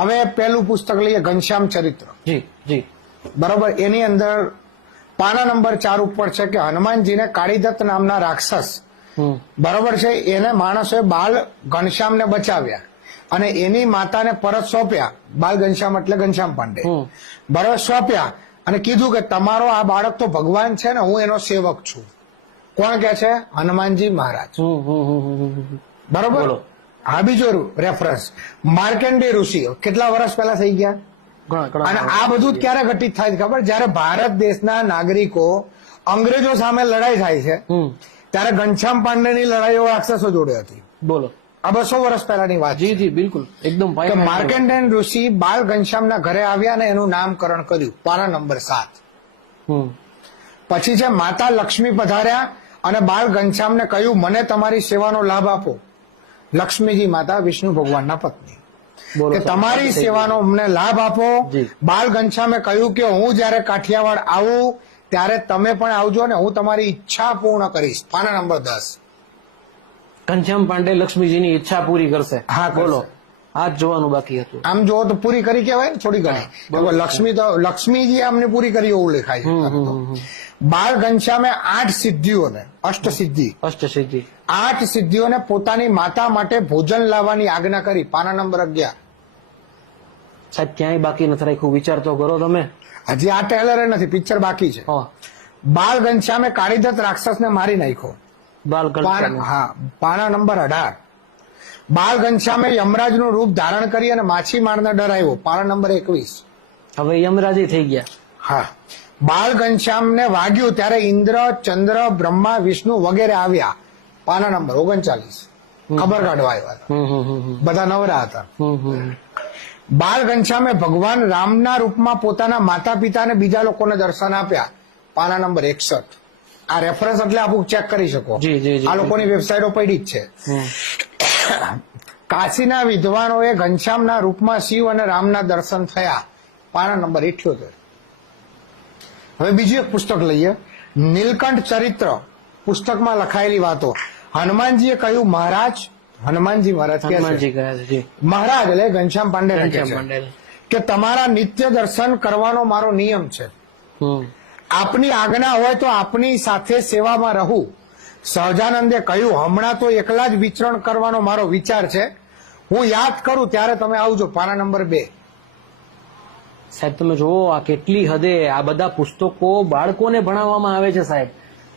હવે પેલું પુસ્તક લઈએ ઘનશ્યામ ચરિત્ર. જી જી બરોબર. એની અંદર પાના નંબર 4 ઉપર છે કે હનુમાનજીને કાળીદત્ત નામના રાક્ષસ બરોબર છે એને માણસોએ બાલ ઘનશ્યામને બચાવ્યા અને એની માતાને પરત સોંપ્યા. બાલ ઘનશ્યામ એટલે ઘનશ્યામ પાંડે બરોબર સોંપ્યા અને કીધું કે તમારો આ બાળક તો ભગવાન છે ને હું એનો સેવક છું. કોણ કે છે? હનુમાનજી મહારાજ. બરોબર. હા બીજો રેફરન્સ માર્કંડેય ઋષિ કેટલા વર્ષ પહેલા થઈ ગયા. અને આ બધું જ ક્યારે ઘટિત થાય છે ખબર? જયારે ભારત દેશના નાગરિકો અંગ્રેજો સામે લડાઈ થાય છે ત્યારે ઘનશ્યામ પાંડેની લડાઈઓ રાક્ષસો જોડે હતી. બોલો. આ 200 વર્ષ પહેલાની વાત. જી જી બિલકુલ એકદમ. માર્કંડેય ઋષિ બાલ ઘનશ્યામના ઘરે આવ્યા અને એનું નામકરણ કર્યું. પાના નંબર 7. પછી છે માતા લક્ષ્મી પધાર્યા અને બાલ ઘનશ્યામને કહ્યું મને તમારી સેવાનો લાભ આપો. લક્ષ્મીજી માતા વિષ્ણુ ભગવાનના પત્ની કે તમારી સેવાનો અમને લાભ આપો. બાલ ઘનશ્યામે કહ્યું કે હું જયારે કાઠિયાવાડ આવું ત્યારે તમે પણ આવજો ને હું તમારી ઈચ્છા પૂર્ણ કરીશ. પાના નંબર 10. ઘનશ્યામ પાંડે લક્ષ્મીજીની ઈચ્છા પૂરી કરશે. હા બોલો. આ જ જોવાનું બાકી હતું. આમ જો તો પૂરી કરી કહેવાય ને થોડી ઘણી. લક્ષ્મીજી અમને પૂરી કરી એવું લખાય છે. બાલ ઘનશ્યામે 8 સિદ્ધિઓને અષ્ટસિદ્ધિ 8 સિદ્ધિઓને પોતાની માતા માટે ભોજન લાવવાની આજ્ઞા કરી. પાના નંબર 11. સાહેબ ક્યાંય બાકી નથી રાખ્યું. વિચાર તો કરો તમે. હજી આ ટ્રેલર નથી, પિક્ચર બાકી છે. બાલ ઘનશ્યામે કાળીદત્ત રાક્ષસને મારી નાખ્યો. હા. પાના નંબર 18. બાલ ઘનશ્યામે યમરાજનું રૂપ ધારણ કરી અને માછીમારને ડરાવ્યો. પાના નંબર 21. હવે યમરાજી થઈ ગયા. હા. બાલ ઘનશ્યામને વાગ્યું ત્યારે ઇન્દ્ર, ચંદ્ર, બ્રહ્મા, વિષ્ણુ વગેરે આવ્યા. પાના નંબર 39. ખબર કાઢવા આવ્યા. બધા નવરા હતા. બાલ ઘનશ્યામે ભગવાન રામના રૂપમાં પોતાના માતા પિતા અને બીજા લોકોને દર્શન આપ્યા. પાના નંબર 61. આ રેફરન્સ એટલે આપ ચેક કરી શકો. આ લોકોની વેબસાઇટો પડી જ છે. કાશીના વિદ્વાનોએ ઘનશ્યામના રૂપમાં શિવ અને રામના દર્શન થયા. પાના નંબર 78. હવે બીજું એક પુસ્તક લઈએ નીલકંઠ ચરિત્ર. પુસ્તકમાં લખાયેલી વાતો. હનુમાનજીએ કહ્યું મહારાજ, હનુમાનજી મહારાજ મહારાજ એટલે ઘનશ્યામ પાંડે કે તમારા નિત્ય દર્શન કરવાનો મારો નિયમ છે. આપની આજ્ઞા હોય તો આપની સાથે સેવામાં રહું. સહજાનંદે કહ્યું હમણાં તો એકલા જ વિચરણ કરવાનો મારો વિચાર છે. હું યાદ કરું ત્યારે તમે આવજો. પાના નંબર 2. સાહેબ તમે જુઓ આ કેટલી હદે આ બધા પુસ્તકો બાળકોને ભણાવવામાં આવે છે સાહેબ.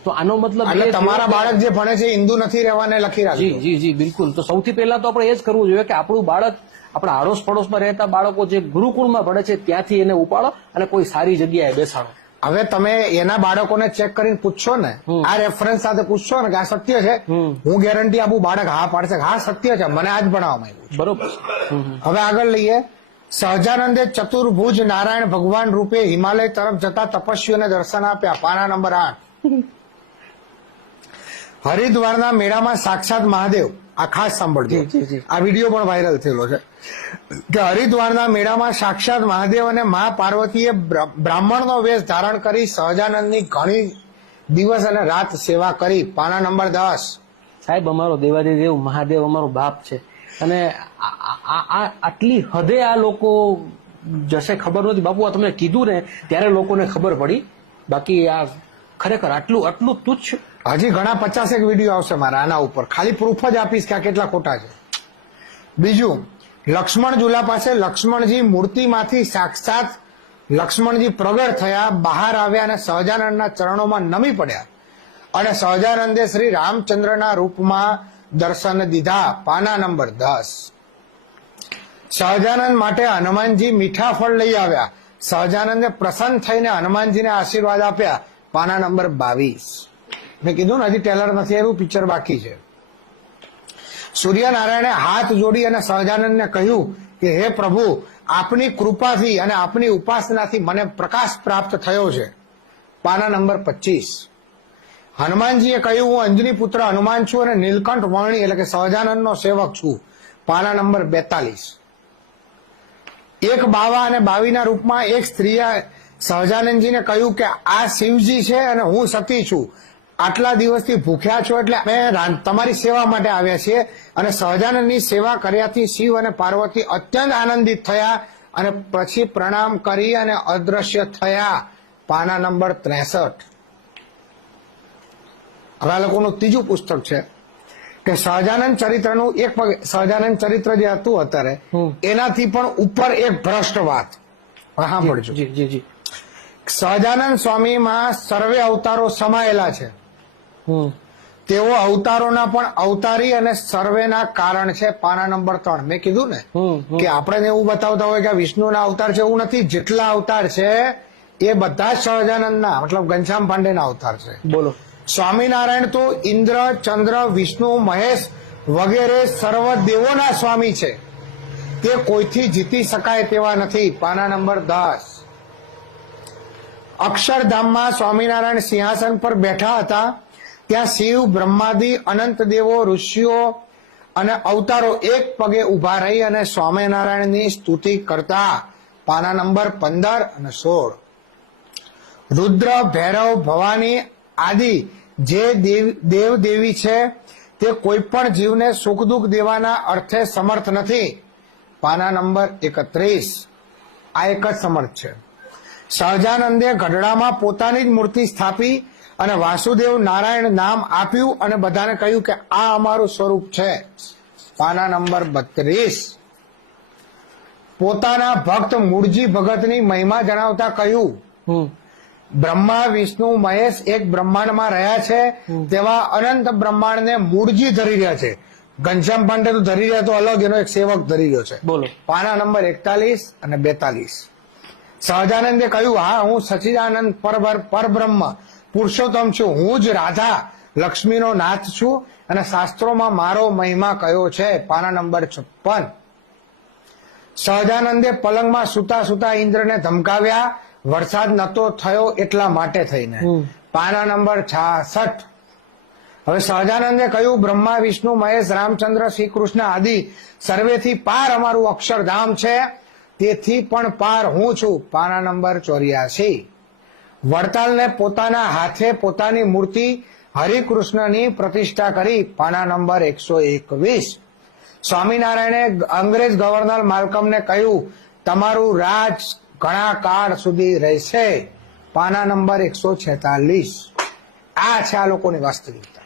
તો આનો મતલબ એટલે તમારા બાળક જે ભણે છે હિન્દુ નથી રહેવાને લખી રાખજો. જી જી જી બિલકુલ. તો સૌથી પહેલા તો આપણે એ જ કરવું જોઈએ કે આપણું બાળક આપણા આડોશ પડોશમાં રહેતા બાળકો જે ગુરુકુળમાં ભણે છે ત્યાંથી એને ઉપાડો અને કોઈ સારી જગ્યાએ બેસાડો. હવે તમે એના બાળકોને ચેક કરીને પૂછશો ને, આ રેફરન્સ સાથે પૂછશો ને કે આ સત્ય છે, હું ગેરંટી આપું બાળક હા પાડશે. હા સત્ય છે, મને આજ ભણાવવામાં આવ્યું. બરોબર. હવે આગળ લઈએ. સહજાનંદે ચતુર્ભુજ નારાયણ ભગવાન રૂપે હિમાલય તરફ જતા તપસ્વીઓને દર્શન આપ્યા. પાના નંબર 8. હરિદ્વારના મેળામાં સાક્ષાત મહાદેવ. આ ખાસ સાંભળજો, આ વિડીયો પણ વાયરલ થયેલો છે કે હરિદ્વારના મેળામાં સાક્ષાત મહાદેવ અને મા પાર્વતીએ બ્રાહ્મણનો વેશ ધારણ કરી સહજાનંદની ઘણી દિવસ અને રાત સેવા કરી. પાના નંબર 10. સાહેબ અમારો દેવાદેવ મહાદેવ અમારો બાપ છે અને આટલી હદે આ લોકો જશે ખબર નથી બાપુ. આ તમે કીધું ને ત્યારે લોકોને ખબર પડી. બાકી આ ખરેખર આટલું તુચ્છ. હજી ઘણા 50 વિડીયો આવશે મારા આના ઉપર. ખાલી પ્રૂફ જ આપીશ કે આ કેટલા ખોટા છે. બીજું, લક્ષ્મણ ઝૂલા પાસે લક્ષ્મણજી મૂર્તિમાંથી સાક્ષાત લક્ષ્મણજી પ્રગટ થયા, બહાર આવ્યા અને સહજાનંદના ચરણોમાં નમી પડ્યા અને સહજાનંદે શ્રી રામચંદ્રના રૂપમાં દર્શન દીધા. પાના નંબર 10. સહજાનંદ માટે હનુમાનજી મીઠા ફળ લઈ આવ્યા. સહજાનંદે પ્રસન્ન થઈને હનુમાનજીને આશીર્વાદ આપ્યા. પાના નંબર 22. મેં કીધું ને હજી ટેલર નથી આવ્યું, પિક્ચર બાકી છે. સૂર્યનારાયણે હાથ જોડી અને સહજાનંદને કહ્યું કે હે પ્રભુ, આપની કૃપાથી અને આપની ઉપાસનાથી મને પ્રકાશ પ્રાપ્ત થયો છે. પાના નંબર 25. હનુમાનજીએ કહ્યું હું અંજની પુત્ર હનુમાન છું અને નીલકંઠ વર્ણી એટલે કે સહજાનંદનો સેવક છું. પાના નંબર 42. એક બાવા અને બાવીના રૂપમાં એક સ્ત્રીએ સહજાનંદજીને કહ્યું કે આ શિવજી છે અને હું સતી છું. આટલા દિવસથી ભૂખ્યા છો એટલે અમે તમારી સેવા માટે આવ્યા છીએ અને સહજાનંદની સેવા કર્યાથી શિવ અને પાર્વતી અત્યંત આનંદિત થયા અને પછી પ્રણામ કરી અને અદ્રશ્ય થયા. પાના નંબર 63. હવે આ લોકોનું ત્રીજું પુસ્તક છે કે સહજાનંદ ચરિત્રનું એક પગ, સહજાનંદ ચરિત્ર જે હતું અત્યારે એનાથી પણ ઉપર એક ભ્રષ્ટ વાત. હવે સાંભળજો. જી જી જી. સહજાનંદ સ્વામીમાં સર્વે અવતારો સમાયેલા છે. તેઓ અવતારોના પણ અવતારી અને સર્વેના કારણ છે. પાના નંબર 3. મેં કીધું ને કે આપણે એવું બતાવતા હોય કે વિષ્ણુના અવતાર છે, એવું નથી. જેટલા અવતાર છે એ બધા સહજાનંદના, મતલબ ઘનશ્યામ પાંડેના અવતાર છે. બોલો. સ્વામિનારાયણ તો ઇન્દ્ર, ચંદ્ર, વિષ્ણુ, મહેશ વગેરે સર્વ દેવોના સ્વામી છે. તે કોઈથી જીતી શકાય તેવા નથી. પાના નંબર 10. અક્ષરધામમાં સ્વામિનારાયણ સિંહાસન પર બેઠા હતા. ત્યાં શિવ, બ્રહ્માદિ, અનંત દેવો, ઋષિઓ અને અવતારો એક પગે ઉભા રહી અને સ્વામિનારાયણની સ્તુતિ કરતા. પાના નંબર 15 અને 16. રુદ્ર, ભૈરવ, ભવાની આદિ જે દેવ દેવી છે તે કોઈ પણ જીવને સુખ દુઃખ દેવાના અર્થે સમર્થ નથી. પાના નંબર 31. આ એક જ સમર્થ છે. સહજાનંદે ગઢડામાં પોતાની જ મૂર્તિ સ્થાપી અને વાસુદેવ નારાયણ નામ આપ્યું અને બધાને કહ્યું કે આ અમારું સ્વરૂપ છે. પાના નંબર 32. પોતાના ભક્ત મૂળજી ભગતની મહિમા જણાવતા કહ્યું, બ્રહ્મા, વિષ્ણુ, મહેશ એક બ્રહ્માંડમાં રહ્યા છે તેવા અનંત બ્રહ્માંડને મૂળજી ધરી રહ્યા છે. ઘનશ્યામ પાંડે તો ધરી રહ્યા તો અલગ, એનો એક સેવક ધરી રહ્યો છે. બોલો. પાના નંબર 41 અને 42. સહજાનંદે કહ્યું, હા, હું સચ્ચિદાનંદ પરબ્રહ્મ પુરુષોત્તમ છું. હું જ રાધા લક્ષ્મીનો નાથ છું અને શાસ્ત્રોમાં મારો મહિમા કયો છે. પાના નંબર 56. સહજાનંદે પલંગમાં સુતા સુતા ઇન્દ્રને ધમકાવ્યા, વરસાદ નતો થયો એટલા માટે થઈને. પાના નંબર 66. હવે સહજાનંદે કહ્યું, બ્રહ્મા, વિષ્ણુ, મહેશ, રામચંદ્ર, શ્રી કૃષ્ણ આદિ સર્વેથી પાર અમારું અક્ષરધામ છે, તેથી પણ પાર હું છું. પાના નંબર 84. વડતાલને પોતાના હાથે પોતાની મૂર્તિ હરિકૃષ્ણની પ્રતિષ્ઠા કરી. પાના નંબર 121. સ્વામિનારાયણે અંગ્રેજ ગવર્નર માલ્કમને કહ્યું, તમારું રાજ ઘણા કાળ સુધી રહેશે. પાના નંબર 146. આ છે આ લોકોની વાસ્તવિકતા.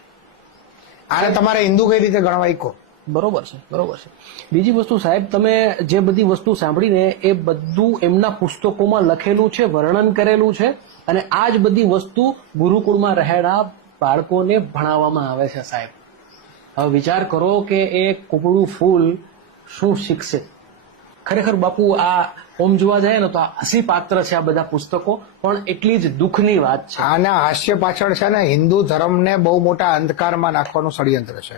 આને તમારે હિન્દુ કઈ રીતે ગણવાય કહો. બરોબર છે, બરોબર છે. બીજી વસ્તુ સાહેબ, તમે જે બધી વસ્તુ સાંભળીને એ બધું એમના પુસ્તકોમાં લખેલું છે, વર્ણન કરેલું છે અને આ જ બધી વસ્તુ ગુરુકુળમાં રહેલા બાળકોને ભણાવવામાં આવે છે સાહેબ. હવે વિચાર કરો કે એ કુકડું ફૂલ શું શીખશે. ખરેખર બાપુ, આ ઓમ જોવા જાય ને તો આ હસી પાત્ર છે આ બધા પુસ્તકો, પણ એટલી જ દુઃખની વાત છે. આના હાસ્ય પાછળ છે ને હિન્દુ ધર્મને બહુ મોટા અંધકારમાં નાખવાનું ષડયંત્ર છે.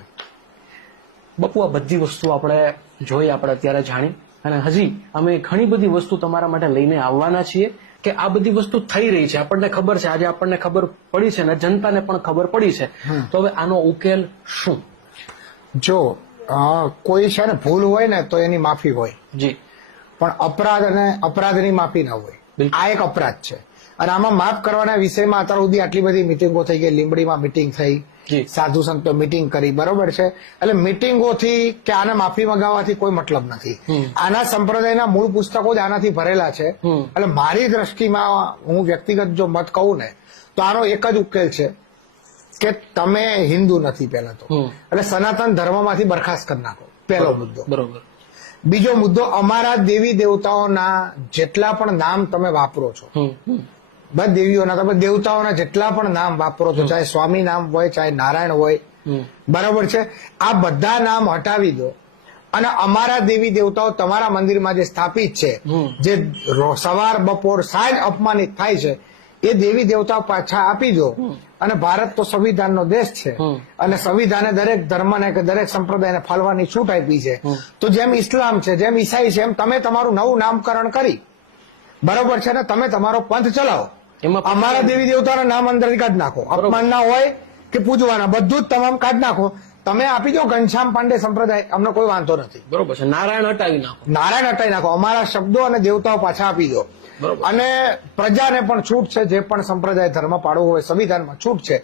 બાપુ, આ બધી વસ્તુ આપણે જોઈ, આપણે અત્યારે જાણી અને હજી અમે ઘણી બધી વસ્તુ તમારા માટે લઈને આવવાના છીએ કે આ બધી વસ્તુ થઈ રહી છે. આપણને ખબર છે, આજે આપણને ખબર પડી છે ને જનતાને પણ ખબર પડી છે. તો હવે આનો ઉકેલ શું? જો કોઈ છે ને ભૂલ હોય ને તો એની માફી હોય. જી. પણ અપરાધ અને અપરાધની માફી ના હોય. આ એક અપરાધ છે અને આમાં માફ કરવાના વિષયમાં અત્યાર સુધી આટલી બધી મિટિંગો થઈ ગઈ. લીંબડીમાં મિટિંગ થઈ, સાધુ સંતો મિટિંગ કરી, બરોબર છે. એટલે મિટિંગોથી કે આને માફી મંગાવવાથી કોઈ મતલબ નથી. આના સંપ્રદાયના મૂળ પુસ્તકો જ આનાથી ભરેલા છે. એટલે મારી દ્રષ્ટિમાં હું વ્યક્તિગત જો મત કહું ને તો આનો એક જ ઉકેલ છે કે તમે હિન્દુ નથી પહેલા તો, એટલે સનાતન ધર્મમાંથી બરખાસ્ત કરી નાખો. પહેલો મુદ્દો. બરોબર. બીજો મુદ્દો, અમારા દેવી દેવતાઓના જેટલા પણ નામ તમે વાપરો છો, બધા દેવીઓના, તમે દેવતાઓના જેટલા પણ નામ વાપરો છો, ચાહે સ્વામી નામ હોય, ચાહે નારાયણ હોય, બરાબર છે, આ બધા નામ હટાવી દો અને અમારા દેવી દેવતાઓ તમારા મંદિરમાં જે સ્થાપિત છે, જે સવાર બપોર સાંજ અપમાનિત થાય છે, એ દેવી દેવતાઓ પાછા આપી દો. અને ભારત તો સંવિધાનનો દેશ છે અને સંવિધાને દરેક ધર્મને કે દરેક સંપ્રદાયને ફાળવાની છૂટ આપી છે. તો જેમ ઇસ્લામ છે, જેમ ઈસાઈ છે, એમ તમે તમારું નવું નામકરણ કરી, બરોબર છે ને, તમે તમારો પંથ ચલાવો. અમારા દેવી દેવતાના નામ અંદરથી કાઢી નાખો. અપમાન ના હોય કે પૂજવાના, બધું જ તમામ કાઢી નાખો. તમે આપી દો ઘનશ્યામ પાંડે સંપ્રદાય, અમને કોઈ વાંધો નથી. બરોબર છે. નારાયણ હટાવી નાખો. નારાયણ હટાવી નાખો. અમારા શબ્દો અને દેવતાઓ પાછા આપી દો. બરોબર. અને પ્રજાને પણ છૂટ છે, જે પણ સંપ્રદાય ધર્મ પાળવો હોય સંવિધાનમાં છૂટ છે.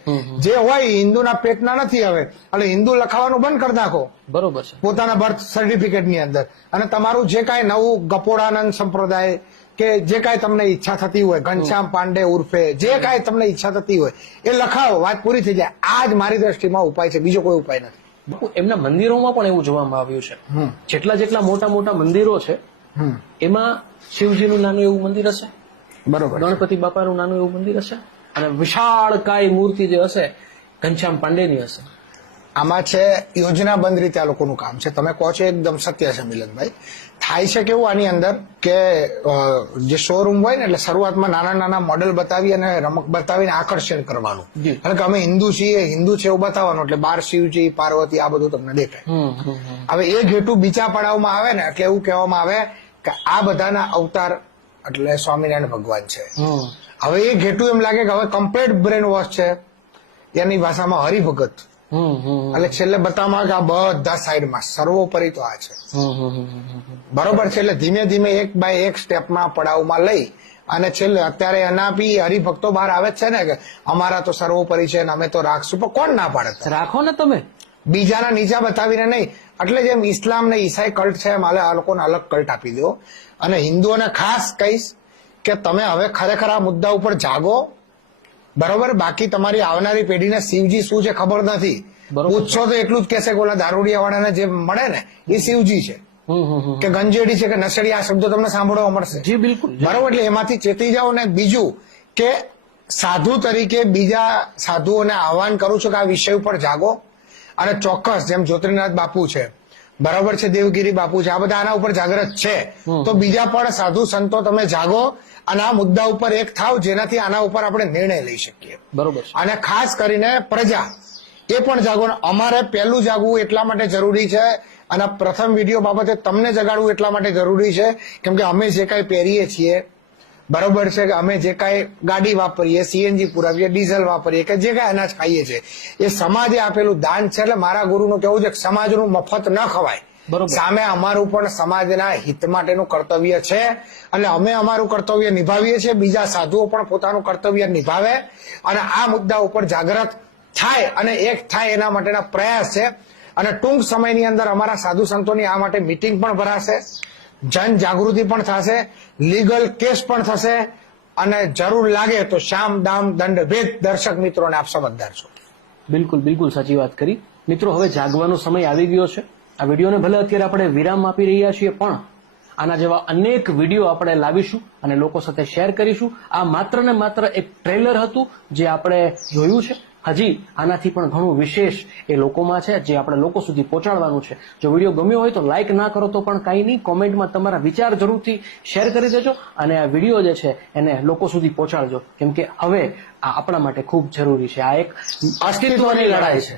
જે હોય એ હિન્દુના પેટના નથી હવે, એટલે હિન્દુ લખાવાનું બંધ કરી નાખો બરોબર છે. પોતાના બર્થ સર્ટિફિકેટ ની અંદર, અને તમારું જે કાંઈ નવું ગપોડાનંદ સંપ્રદાય કે જે કાંઈ તમને ઈચ્છા થતી હોય, ઘનશ્યામ પાંડે ઉર્ફે જે કાંઈ તમને ઈચ્છા થતી હોય એ લખાવો, વાત પૂરી થઈ જાય. આ જ મારી દ્રષ્ટિમાં ઉપાય છે, બીજો કોઈ ઉપાય નથી. બાપુ, એમના મંદિરોમાં પણ એવું જોવામાં આવ્યું છે, જેટલા મોટા મોટા મંદિરો છે એમાં શિવજીનું નાનું એવું મંદિર હશે, બરોબર. ગણપતિ બાપાનું નાનું એવું મંદિર હશે, અને વિશાળ કાય મૂર્તિ જે હશે ઘનશ્યામ પાંડેની હશે. આમાં છે યોજનાબંધ રીતે આ લોકોનું કામ છે. તમે કહો છો એકદમ સત્ય છે મિલનભાઈ. થાય છે કેવું આની અંદર કે જે શોરૂમ હોય ને, એટલે શરૂઆતમાં નાના નાના મોડેલ બતાવી અને રમક બતાવીને આકર્ષણ કરવાનું, જી. કારણ કે અમે હિન્દુ છીએ, હિન્દુ છે એવું બતાવવાનું, એટલે બાર શિવજી પાર્વતી આ બધું તમને દેખાય. હવે એ ઘેટું બીજા પડાવમાં આવે ને, એટલે એવું કહેવામાં આવે કે આ બધાના અવતાર એટલે સ્વામિનારાયણ ભગવાન છે. હવે એ ઘેટું એમ લાગે કે હવે કમ્પ્લીટ બ્રેન વોશ છે, એની ભાષામાં હરિભગત. એટલે છેલ્લે બતાવવામાં કે આ બધા સાઈડમાં સર્વોપરી તો આ છે. બરોબર છે. એટલે ધીમે ધીમે એક બાય એક સ્ટેપમાં પડાવમાં લઈ અને છેલ્લે અત્યારે એના બી હરિભક્તો બહાર આવે જ છે ને કે અમારા તો સર્વોપરી છે ને અમે તો રાખશું, પણ કોણ ના પાડે? રાખો ને તમે, બીજાના નીચા બતાવીને નહીં. એટલે જેમ ઇસ્લામ ને ઈસાઈ કલ્ટ છે, મારે આ લોકોને અલગ કલ્ટ આપી દો. અને હિન્દુઓને ખાસ કહીશ કે તમે હવે ખરેખર આ મુદ્દા ઉપર જાગો, બરોબર? બાકી તમારી આવનારી પેઢીને શિવજી શું છે ખબર નથી. પૂછશો તો એટલું જ કહેશે કે ઓલા દારૂડિયા વાળાને જે મળે ને એ શિવજી છે કે ગંજેડી છે કે નશેડી, આ શબ્દો તમને સાંભળવા મળશે. જી બિલકુલ. બરોબર. એટલે એમાંથી ચેતી જાઓ. ને બીજું કે સાધુ તરીકે બીજા સાધુઓને આહવાન કરું છું કે આ વિષય ઉપર જાગો, અને ચોક્કસ જેમ જ્યોતિર્નાથ બાપુ છે, બરોબર છે, દેવગીરી બાપુ છે, આ બધા આના ઉપર જાગૃત છે, તો બીજા પણ સાધુ સંતો તમે જાગો અને આ મુદ્દા ઉપર એક થાવ, જેનાથી આના ઉપર આપણે નિર્ણય લઈ શકીએ. બરોબર. અને ખાસ કરીને પ્રજા એ પણ જાગો. અમારે પહેલું જાગવું એટલા માટે જરૂરી છે, અને પ્રથમ વિડીયો બાબતે તમને જગાડવું એટલા માટે જરૂરી છે કેમ કે અમે જે કાંઈ પહેરીએ છીએ, બરોબર છે, કે અમે જે કાંઈ ગાડી વાપરીએ, સીએનજી પુરાવીએ, ડીઝલ વાપરીએ, કે જે કાંઈ અનાજ ખાઈએ છીએ એ સમાજે આપેલું દાન છે. એટલે મારા ગુરુનું કહેવું છે કે સમાજનું મફત ન ખવાય. સામે અમારું પણ સમાજના હિત માટેનું કર્તવ્ય છે, એટલે અમે અમારું કર્તવ્ય નિભાવીએ છીએ, બીજા સાધુઓ પણ પોતાનું કર્તવ્ય નિભાવે અને આ મુદ્દા ઉપર જાગૃત થાય અને એક થાય એના માટેના પ્રયાસ છે. અને ટૂંક સમયની અંદર અમારા સાધુ સંતોની આ માટે મીટિંગ પણ ભરાશે, જન જાગૃતિ પણ થશે, લીગલ કેસ પણ થશે, અને જરૂર લાગે તો શામ દામ દંડ ભેદ દર્શક મિત્રોને આપ સમજદાર છો. બિલકુલ બિલકુલ સાચી વાત કરી. મિત્રો, હવે જાગવાનો સમય આવી ગયો છે. આ વિડીયોને ભલે અત્યારે આપણે વિરામ આપી રહ્યા છીએ, પણ આના જેવા અનેક વિડીયો આપણે લાવીશું અને લોકો સાથે શેર કરીશું. આ માત્ર ને માત્ર એક ટ્રેલર હતું જે આપણે જોયું છે. હજી આનાથી પણ ઘણું વિશેષ એ લોકોમાં છે, જે આપણે લોકો સુધી પહોંચાડવાનું છે. જો વિડીયો ગમ્યો હોય તો લાઇક ના કરો તો પણ કાંઈ નહીં, કોમેન્ટમાં તમારા વિચાર જરૂરથી શેર કરી દેજો અને આ વિડીયો જે છે એને લોકો સુધી પહોંચાડજો, કેમ કે હવે આ આપણા માટે ખૂબ જરૂરી છે. આ એક અસ્તિત્વની લડાઈ છે.